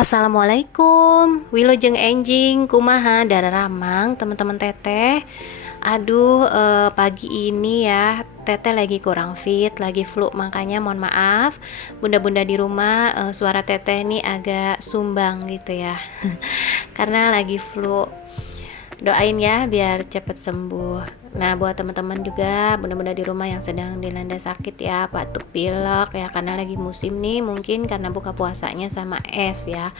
Assalamualaikum, Wilujeng Enjing, kumaha, Dararamang, teman-teman teteh. Aduh, pagi ini ya, teteh lagi kurang fit, lagi flu, makanya mohon maaf. Bunda-bunda di rumah, suara teteh ini agak sumbang gitu ya, karena lagi flu. Doain ya biar cepet sembuh. Nah, buat teman-teman juga bunda-bunda di rumah yang sedang dilanda sakit ya, batuk pilek ya, karena lagi musim nih, mungkin karena buka puasanya sama es ya.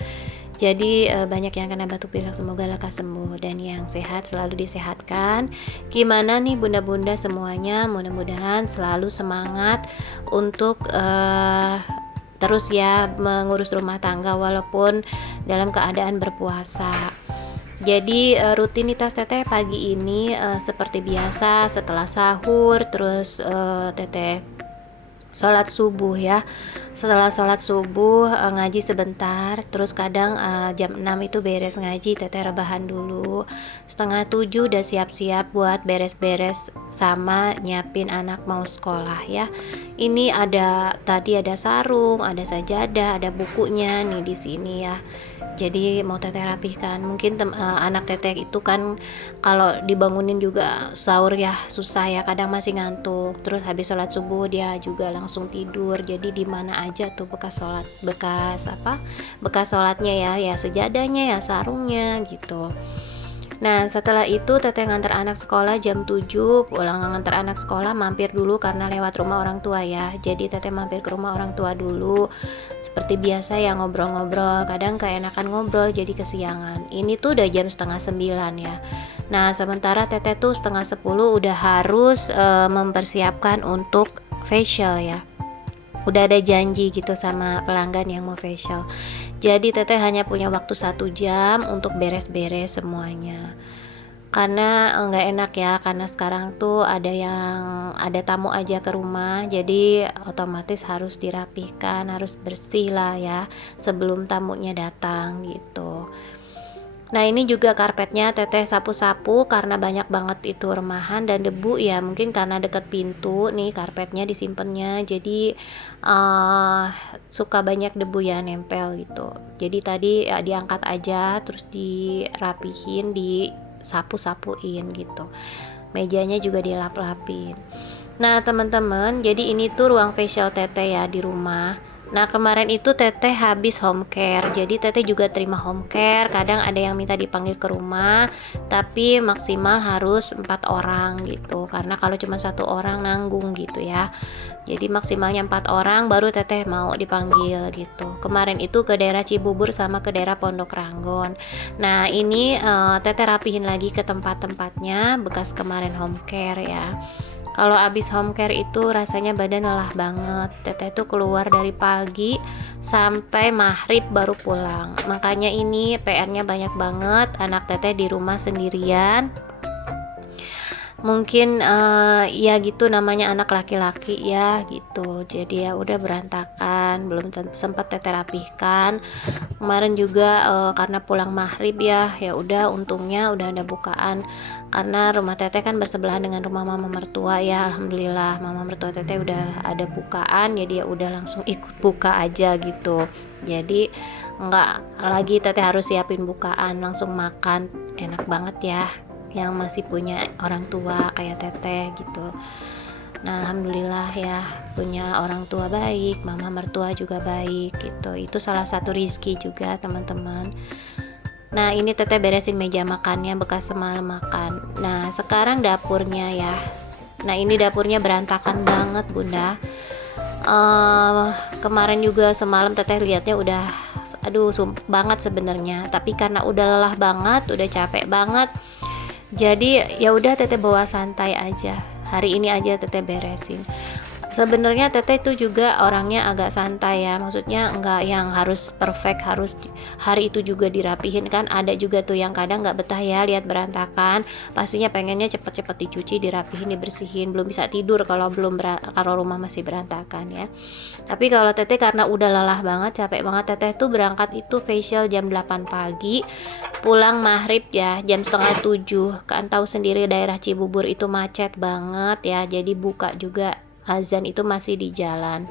Jadi banyak yang kena batuk pilek, semoga lekas sembuh dan yang sehat selalu disehatkan. Gimana nih bunda-bunda semuanya, mudah-mudahan selalu semangat untuk terus ya mengurus rumah tangga walaupun dalam keadaan berpuasa. Jadi rutinitas teteh pagi ini seperti biasa setelah sahur, terus teteh sholat subuh ya. Setelah sholat subuh ngaji sebentar, terus kadang jam 6 itu beres ngaji, teteh rebahan dulu. Setengah 7 udah siap-siap buat beres-beres sama nyiapin anak mau sekolah ya. Ini tadi ada sarung, ada sajadah, ada bukunya nih di sini ya. Jadi mau teteh rapihkan. Mungkin anak teteh itu kan kalau dibangunin juga sahur ya susah ya, kadang masih ngantuk. Terus habis sholat subuh dia juga langsung tidur. Jadi di mana aja tuh bekas sholatnya ya, ya sejadahnya ya sarungnya gitu. Nah setelah itu teteh ngantar anak sekolah jam 7, pulang ngantar anak sekolah mampir dulu karena lewat rumah orang tua ya. Jadi teteh mampir ke rumah orang tua dulu. Seperti biasa ya ngobrol-ngobrol, kadang keenakan ngobrol jadi kesiangan. Ini tuh udah jam setengah 9 ya. Nah sementara teteh tuh setengah 10 udah harus mempersiapkan untuk facial ya. Udah ada janji gitu sama pelanggan yang mau facial. Jadi teteh hanya punya waktu 1 jam untuk beres-beres semuanya. Karena nggak enak ya, karena sekarang tuh ada tamu aja ke rumah, jadi otomatis harus dirapihkan, harus bersih lah ya sebelum tamunya datang gitu. Nah ini juga karpetnya teteh sapu-sapu karena banyak banget itu remahan dan debu ya, mungkin karena deket pintu nih karpetnya disimpannya, jadi uh, suka banyak debu ya nempel gitu. Jadi tadi ya, diangkat aja terus dirapihin, disapu-sapuin gitu. Mejanya juga dilap-lapin. Nah teman-teman, jadi ini tuh ruang facial teteh ya di rumah. Nah kemarin itu teteh habis home care, jadi teteh juga terima home care. Kadang ada yang minta dipanggil ke rumah, tapi maksimal harus 4 orang gitu, karena kalau cuma 1 orang nanggung gitu ya. Jadi maksimalnya 4 orang baru teteh mau dipanggil gitu. Kemarin itu ke daerah Cibubur sama ke daerah Pondok Ranggon. Nah ini teteh rapihin lagi ke tempat-tempatnya bekas kemarin home care ya. Kalau abis home care itu rasanya badan lelah banget. Teteh tuh keluar dari pagi sampai maghrib baru pulang. Makanya ini PR-nya banyak banget. Anak teteh di rumah sendirian. Mungkin ya gitu namanya anak laki-laki ya gitu. Jadi ya udah berantakan, belum sempat teteh rapihkan. Kemarin juga karena pulang maghrib ya udah untungnya udah ada bukaan, karena rumah teteh kan bersebelahan dengan rumah mama mertua ya. Alhamdulillah mama mertua teteh udah ada bukaan, jadi ya udah langsung ikut buka aja gitu. Jadi nggak lagi teteh harus siapin bukaan, langsung makan, enak banget ya yang masih punya orang tua kayak teteh gitu. Nah alhamdulillah ya punya orang tua baik, mama mertua juga baik gitu. Itu salah satu rizki juga teman-teman. Nah ini teteh beresin meja makannya bekas semalam makan. Nah sekarang dapurnya ya. Nah ini dapurnya berantakan banget bunda. Kemarin juga semalam teteh lihatnya udah aduh sumpah banget sebenarnya. Tapi karena udah lelah banget, udah capek banget, jadi ya udah teteh bawa santai aja. Hari ini aja teteh beresin. Sebenarnya teteh itu juga orangnya agak santai ya, maksudnya nggak yang harus perfect, harus hari itu juga dirapihin. Kan ada juga tuh yang kadang nggak betah ya lihat berantakan, pastinya pengennya cepet-cepet dicuci, dirapihin, dibersihin, belum bisa tidur kalau rumah masih berantakan ya. Tapi kalau teteh karena udah lelah banget, capek banget, teteh tuh berangkat itu facial jam 8 pagi, pulang maghrib ya jam setengah 7. Kan tahu sendiri daerah Cibubur itu macet banget ya, jadi buka juga azan itu masih di jalan.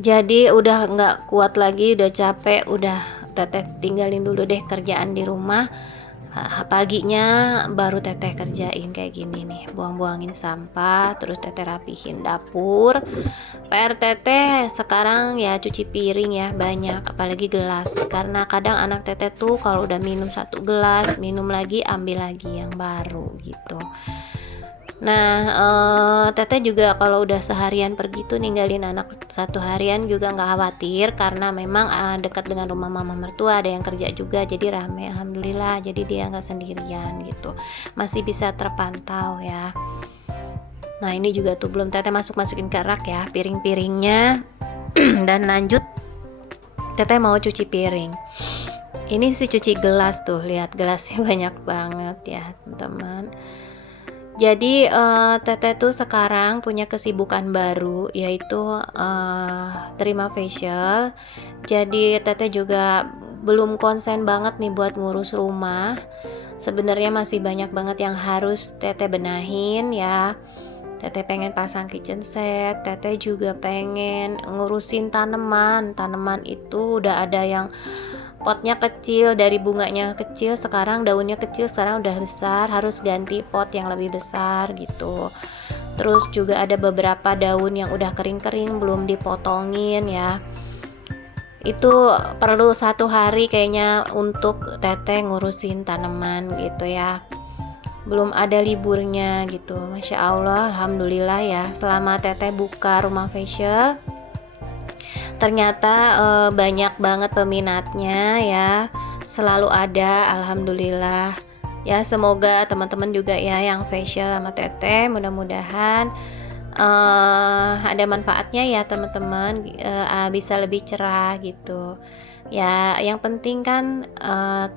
Jadi udah nggak kuat lagi, udah capek, udah teteh tinggalin dulu deh kerjaan di rumah. Paginya baru teteh kerjain kayak gini nih, buang-buangin sampah, terus teteh rapihin dapur. PR teteh sekarang ya cuci piring ya banyak, apalagi gelas, karena kadang anak teteh tuh kalau udah minum satu gelas, minum lagi ambil lagi yang baru gitu. Nah, teteh juga kalau udah seharian pergi tuh ninggalin anak satu harian juga nggak khawatir, karena memang dekat dengan rumah mama mertua, ada yang kerja juga, jadi rame alhamdulillah, jadi dia nggak sendirian gitu, masih bisa terpantau ya. Nah ini juga tuh belum teteh masukin ke rak ya piring-piringnya. Dan lanjut teteh mau cuci piring. Ini sih cuci gelas tuh, lihat gelasnya banyak banget ya teman-teman. Jadi teteh tuh sekarang punya kesibukan baru, yaitu terima facial. Jadi teteh juga belum konsen banget nih buat ngurus rumah. Sebenarnya masih banyak banget yang harus teteh benahin ya. Teteh pengen pasang kitchen set, teteh juga pengen ngurusin tanaman. Tanaman itu udah ada yang potnya kecil, dari bunganya kecil, sekarang daunnya kecil, sekarang udah besar, harus ganti pot yang lebih besar gitu. Terus juga ada beberapa daun yang udah kering-kering belum dipotongin ya. Itu perlu 1 hari kayaknya untuk teteh ngurusin tanaman gitu ya. Belum ada liburnya gitu. Masya Allah, alhamdulillah ya, selama teteh buka rumah facial ternyata banyak banget peminatnya ya, selalu ada, alhamdulillah ya. Semoga teman-teman juga ya yang facial sama teteh, mudah-mudahan ada manfaatnya ya teman-teman, bisa lebih cerah gitu ya. Yang penting kan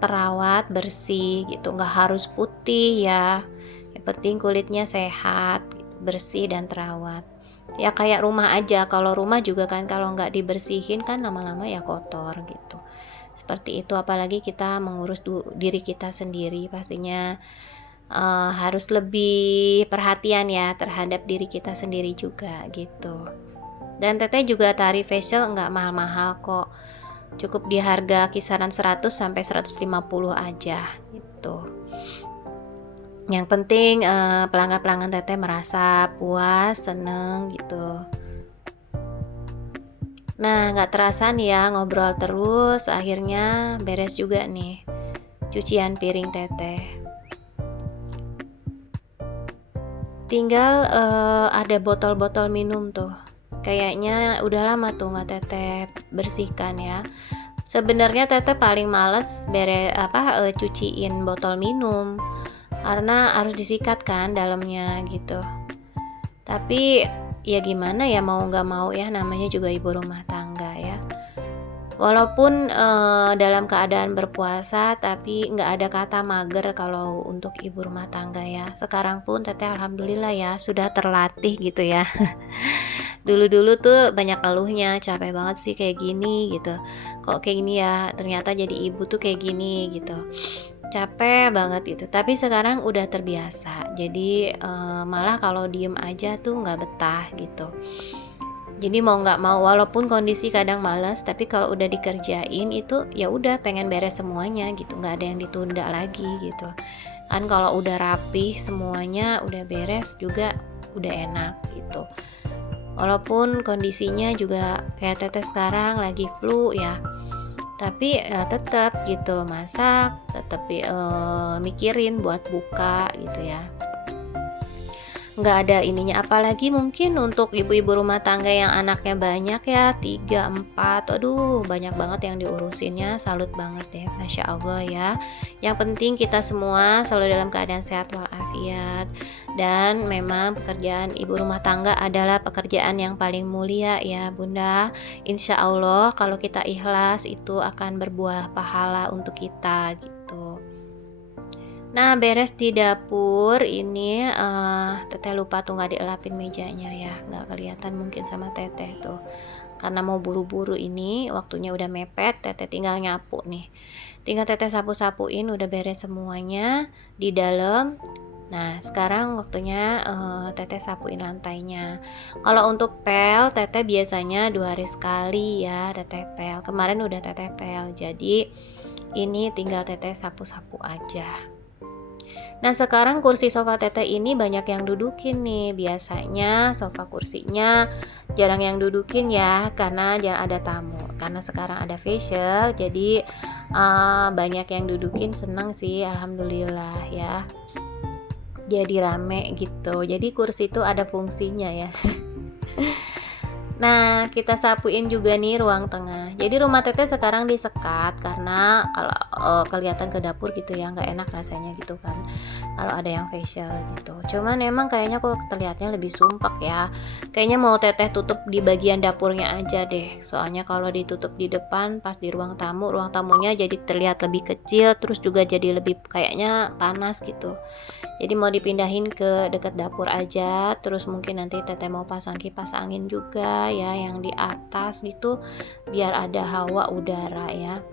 terawat bersih gitu, nggak harus putih ya, yang penting kulitnya sehat, bersih dan terawat ya. Kayak rumah aja, kalau rumah juga kan kalau nggak dibersihin kan lama-lama ya kotor gitu, seperti itu. Apalagi kita mengurus diri kita sendiri, pastinya harus lebih perhatian ya terhadap diri kita sendiri juga gitu. Dan teteh juga tarif facial nggak mahal-mahal kok, cukup di harga kisaran 100 sampai 150 aja gitu. Yang penting pelanggan-pelanggan teteh merasa puas, seneng gitu. Nah nggak terasa nih ya ngobrol terus, akhirnya beres juga nih cucian piring teteh. Tinggal ada botol-botol minum tuh, kayaknya udah lama tuh nggak teteh bersihkan ya. Sebenarnya teteh paling males cuciin botol minum, karena harus disikat kan dalamnya gitu. Tapi ya gimana ya, mau nggak mau ya, namanya juga ibu rumah tangga ya. Walaupun dalam keadaan berpuasa, tapi nggak ada kata mager kalau untuk ibu rumah tangga ya. Sekarang pun teteh alhamdulillah ya sudah terlatih gitu ya. Dulu-dulu tuh banyak keluhnya, capek banget sih kayak gini gitu. Kok kayak gini ya, ternyata jadi ibu tuh kayak gini gitu. Capek banget gitu. Tapi sekarang udah terbiasa. Jadi malah kalau diem aja tuh nggak betah gitu. Jadi mau nggak mau, walaupun kondisi kadang malas, tapi kalau udah dikerjain itu ya udah pengen beres semuanya gitu, nggak ada yang ditunda lagi gitu. Kan kalau udah rapih semuanya, udah beres juga udah enak gitu. Walaupun kondisinya juga kayak teteh sekarang lagi flu ya, tapi tetap gitu masak, tetap mikirin buat buka gitu ya. Nggak ada ininya, apalagi mungkin untuk ibu-ibu rumah tangga yang anaknya banyak ya, 3, 4, aduh banyak banget yang diurusinnya, salut banget deh, Masya Allah ya. Yang penting kita semua selalu dalam keadaan sehat walafiat, dan memang pekerjaan ibu rumah tangga adalah pekerjaan yang paling mulia ya Bunda. Insya Allah kalau kita ikhlas itu akan berbuah pahala untuk kita gitu. Nah beres di dapur ini, teteh lupa tuh nggak dielapin mejanya ya, nggak kelihatan mungkin sama teteh tuh, karena mau buru-buru ini waktunya udah mepet. Teteh tinggal nyapu nih, tinggal teteh sapu-sapuin, udah beres semuanya di dalam. Nah, sekarang waktunya Teteh sapuin lantainya. Kalau untuk pel, Teteh biasanya 2 hari sekali ya Teteh pel. Kemarin udah Teteh pel, jadi ini tinggal Teteh sapu-sapu aja. Nah, sekarang kursi sofa Teteh ini banyak yang dudukin nih. Biasanya sofa kursinya jarang yang dudukin ya, karena jarang ada tamu. Karena sekarang ada facial, jadi banyak yang dudukin, seneng sih, alhamdulillah ya. Jadi rame gitu. Jadi kursi itu ada fungsinya ya. Nah, kita sapuin juga nih ruang tengah. Jadi rumah Teteh sekarang disekat karena kalau kelihatan ke dapur gitu ya, nggak enak rasanya gitu kan. Kalau ada yang facial gitu. Cuman emang kayaknya kok terlihatnya lebih sumpek ya. Kayaknya mau Teteh tutup di bagian dapurnya aja deh. Soalnya kalau ditutup di depan pas di ruang tamunya jadi terlihat lebih kecil, terus juga jadi lebih kayaknya panas gitu. Jadi mau dipindahin ke dekat dapur aja, terus mungkin nanti Teteh mau pasang kipas angin juga ya yang di atas gitu, biar ada hawa udara ya.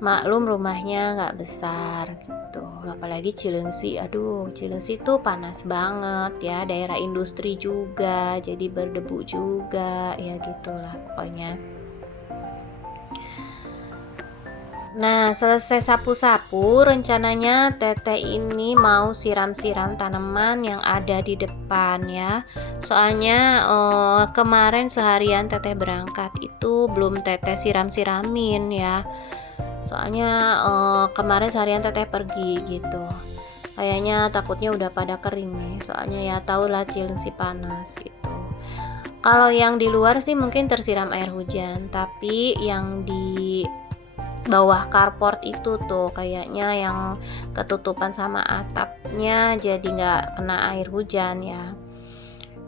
Maklum rumahnya nggak besar gitu, apalagi Cileungsi, aduh Cileungsi tuh panas banget ya, daerah industri juga, jadi berdebu juga ya gitulah pokoknya. Nah, selesai sapu-sapu, rencananya Teteh ini mau siram-siram tanaman yang ada di depan ya. Soalnya kemarin seharian Teteh berangkat itu belum Teteh siram-siramin ya. Soalnya kemarin seharian Teteh pergi gitu. Kayaknya takutnya udah pada kering nih. Soalnya ya tahulah Cilengsi panas gitu. Kalau yang di luar sih mungkin tersiram air hujan, tapi yang di bawah carport itu tuh kayaknya yang ketutupan sama atapnya jadi nggak kena air hujan ya.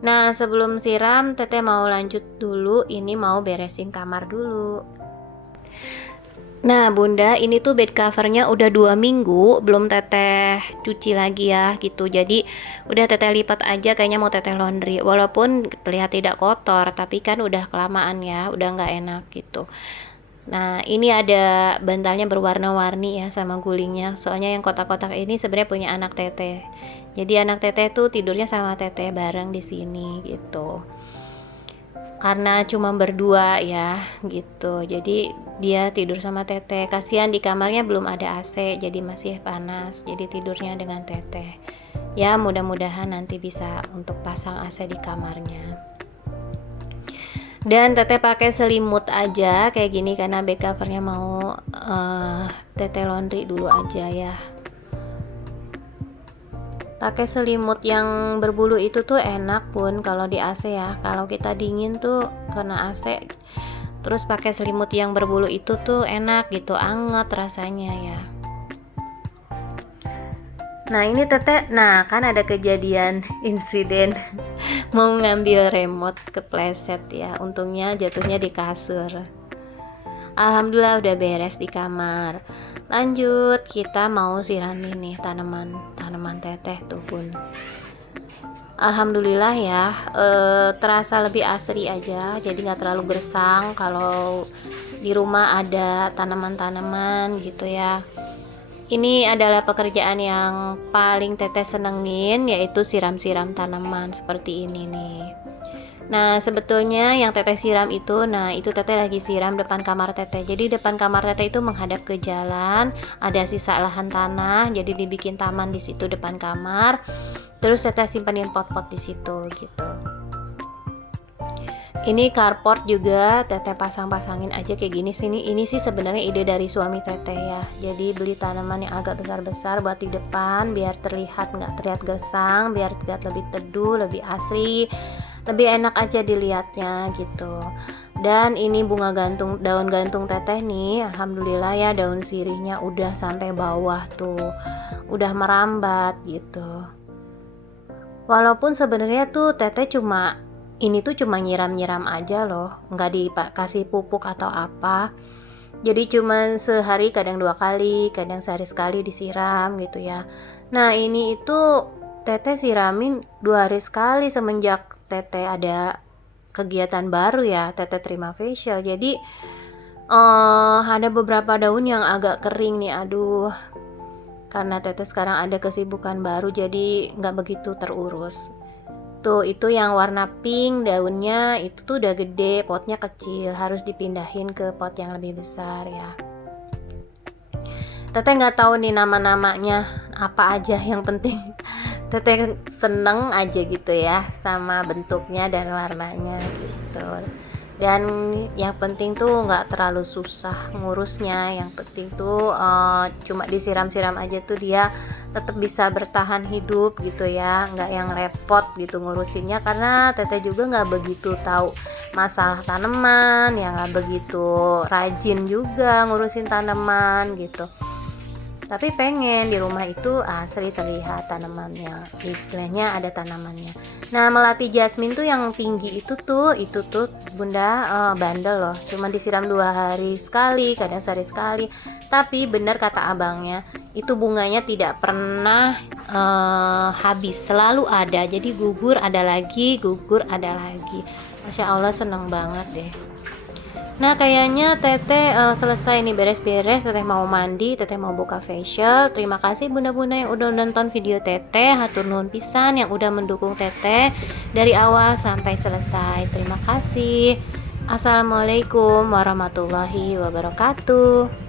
Nah, sebelum siram Teteh mau lanjut dulu, ini mau beresin kamar dulu. Nah bunda, ini tuh bed covernya udah 2 minggu belum Teteh cuci lagi ya gitu. Jadi udah Teteh lipat aja, kayaknya mau Teteh laundry. Walaupun terlihat tidak kotor, tapi kan udah kelamaan ya, udah nggak enak gitu. Nah, ini ada bantalnya berwarna-warni ya sama gulingnya. Soalnya yang kotak-kotak ini sebenarnya punya anak Teteh. Jadi anak Teteh tuh tidurnya sama Teteh bareng di sini gitu. Karena cuma berdua ya gitu. Jadi dia tidur sama Teteh. Kasihan di kamarnya belum ada AC, jadi masih panas. Jadi tidurnya dengan Teteh. Ya, mudah-mudahan nanti bisa untuk pasang AC di kamarnya. Dan Teteh pakai selimut aja kayak gini karena back covernya mau Teteh laundry dulu aja ya. Pakai selimut yang berbulu itu tuh enak pun kalau di AC ya. Kalau kita dingin tuh kena AC, terus pakai selimut yang berbulu itu tuh enak gitu, anget rasanya ya. Nah ini Teteh, nah kan ada kejadian insiden mau ngambil remote kepleset ya, untungnya jatuhnya di kasur. Alhamdulillah udah beres di kamar. Lanjut, kita mau siramin nih tanaman Teteh tuh bun. Alhamdulillah ya, terasa lebih asri aja, jadi nggak terlalu gersang kalau di rumah ada tanaman-tanaman gitu ya. Ini adalah pekerjaan yang paling Teteh senengin, yaitu siram-siram tanaman seperti ini nih. Nah, sebetulnya yang Teteh siram itu, nah itu Teteh lagi siram depan kamar Teteh. Jadi depan kamar Teteh itu menghadap ke jalan, ada sisa lahan tanah, jadi dibikin taman di situ depan kamar. Terus Teteh simpanin pot-pot di situ gitu. Ini carport juga Teteh pasang-pasangin aja kayak gini sini. Ini sih sebenarnya ide dari suami Teteh ya. Jadi beli tanaman yang agak besar-besar buat di depan biar nggak terlihat gersang, biar terlihat lebih teduh, lebih asri, lebih enak aja dilihatnya gitu. Dan ini bunga gantung, daun gantung Teteh nih, alhamdulillah ya daun sirihnya udah sampai bawah tuh, udah merambat gitu. Walaupun sebenarnya tuh Teteh ini tuh cuma nyiram-nyiram aja loh, nggak dikasih pupuk atau apa. Jadi cuma sehari kadang 2 kali, kadang sehari sekali disiram gitu ya. Nah ini itu Teteh siramin 2 hari sekali semenjak Teteh ada kegiatan baru ya, Teteh terima facial. Jadi ada beberapa daun yang agak kering nih, aduh. karena teteh sekarang ada kesibukan baru jadi nggak begitu terurus. Tuh itu yang warna pink daunnya itu tuh udah gede, potnya kecil, harus dipindahin ke pot yang lebih besar ya. Teteh nggak tahu nih nama-namanya apa aja, yang penting Teteh seneng aja gitu ya sama bentuknya dan warnanya gitu. Dan yang penting tuh nggak terlalu susah ngurusnya, yang penting tuh cuma disiram-siram aja tuh dia tetap bisa bertahan hidup gitu ya, nggak yang repot gitu ngurusinnya, karena Teteh juga nggak begitu tahu masalah tanaman, ya nggak begitu rajin juga ngurusin tanaman gitu. Tapi pengen di rumah itu asli terlihat tanamannya, istilahnya ada tanamannya. Nah, melati jasmin tuh yang tinggi itu tuh bunda bandel loh, cuma disiram 2 hari sekali, kadang sehari sekali. Tapi benar kata abangnya, itu bunganya tidak pernah habis, selalu ada. Jadi gugur ada lagi, gugur ada lagi. Masya Allah, seneng banget deh. Nah, kayaknya Teteh selesai nih beres-beres. Teteh mau mandi, Teteh mau buka facial. Terima kasih bunda-bunda yang udah nonton video Teteh. Hatur nuhun pisan yang udah mendukung Teteh dari awal sampai selesai. Terima kasih. Assalamualaikum warahmatullahi wabarakatuh.